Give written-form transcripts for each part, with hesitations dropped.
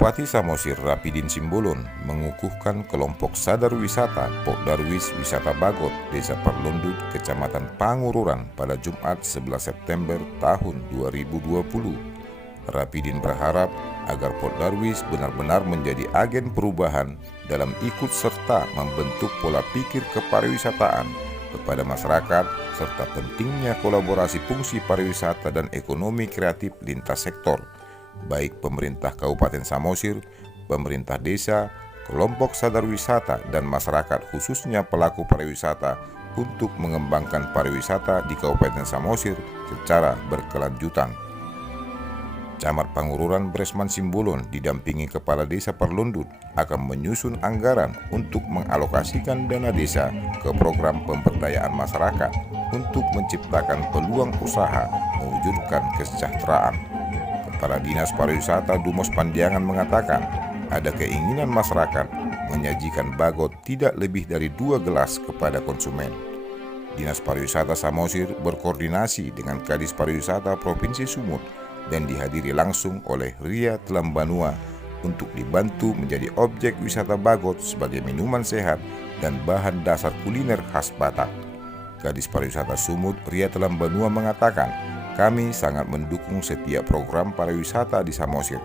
Bupati Samosir Rapidin Simbolon mengukuhkan kelompok sadar wisata Pok Darwis Wisata Bagot, Desa Parlundut, Kecamatan Pangururan pada Jumat 11 September tahun 2020. Rapidin berharap agar Pok Darwis benar-benar menjadi agen perubahan dalam ikut serta membentuk pola pikir kepariwisataan kepada masyarakat serta pentingnya kolaborasi fungsi pariwisata dan ekonomi kreatif lintas sektor, baik pemerintah Kabupaten Samosir, pemerintah desa, kelompok sadar wisata, dan masyarakat khususnya pelaku pariwisata untuk mengembangkan pariwisata di Kabupaten Samosir secara berkelanjutan. Camat Pangururan Bresman Simbolon didampingi Kepala Desa Parlundut akan menyusun anggaran untuk mengalokasikan dana desa ke program pemberdayaan masyarakat untuk menciptakan peluang usaha mewujudkan kesejahteraan. Kepala Dinas Pariwisata Dumos Pandiangan mengatakan ada keinginan masyarakat menyajikan bagot tidak lebih dari 2 gelas kepada konsumen. Dinas Pariwisata Samosir berkoordinasi dengan Kadis Pariwisata Provinsi Sumut dan dihadiri langsung oleh Ria Telambanua untuk dibantu menjadi objek wisata bagot sebagai minuman sehat dan bahan dasar kuliner khas Batak. Kadis Pariwisata Sumut Ria Telambanua mengatakan, kami sangat mendukung setiap program pariwisata di Samosir.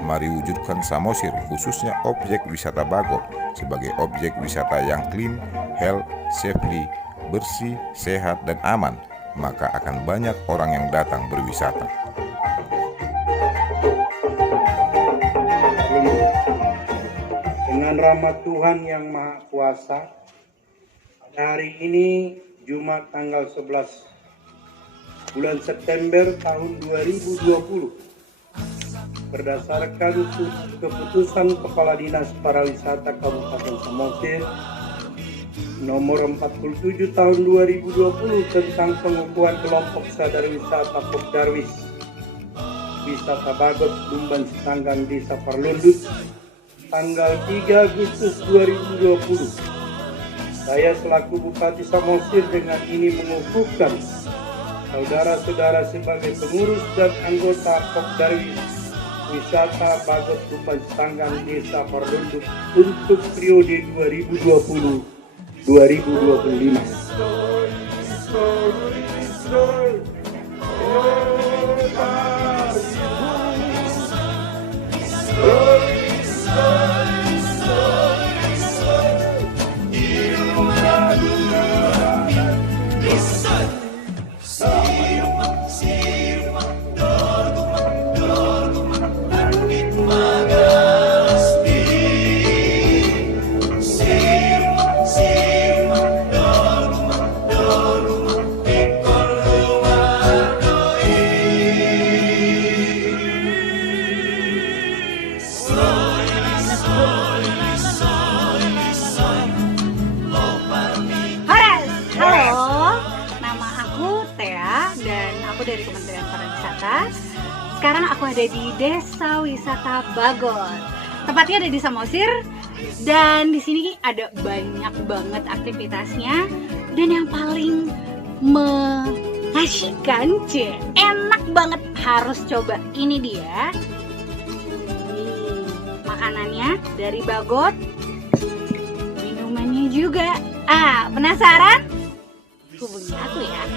Mari wujudkan Samosir khususnya objek wisata bagot sebagai objek wisata yang clean, health, safely, bersih, sehat, dan aman. Maka akan banyak orang yang datang berwisata. Dengan rahmat Tuhan yang Maha Kuasa, hari ini Jumat tanggal 11 bulan September tahun 2020, berdasarkan keputusan Kepala Dinas Pariwisata Kabupaten Samosir nomor 47 tahun 2020 tentang pengukuhan kelompok sadar wisata Pok Darwis Wisata Bagot Lumban Setanggang Desa Parlundut tanggal 3 Agustus 2020. Saya selaku Bupati Samosir dengan ini mengukuhkan saudara-saudara sebagai pengurus dan anggota Pok Darwis Wisata Bagot Lumban Setanggang Desa Parlundut untuk periode 2025. Dari Kementerian Pariwisata. Sekarang aku ada di Desa Wisata Bagot. Tepatnya ada di Samosir dan di sini ada banyak banget aktivitasnya dan yang paling mengasyikan, enak banget, harus coba. Ini dia. Makanannya dari Bagot, minumannya juga. Penasaran? Hubungi aku ya.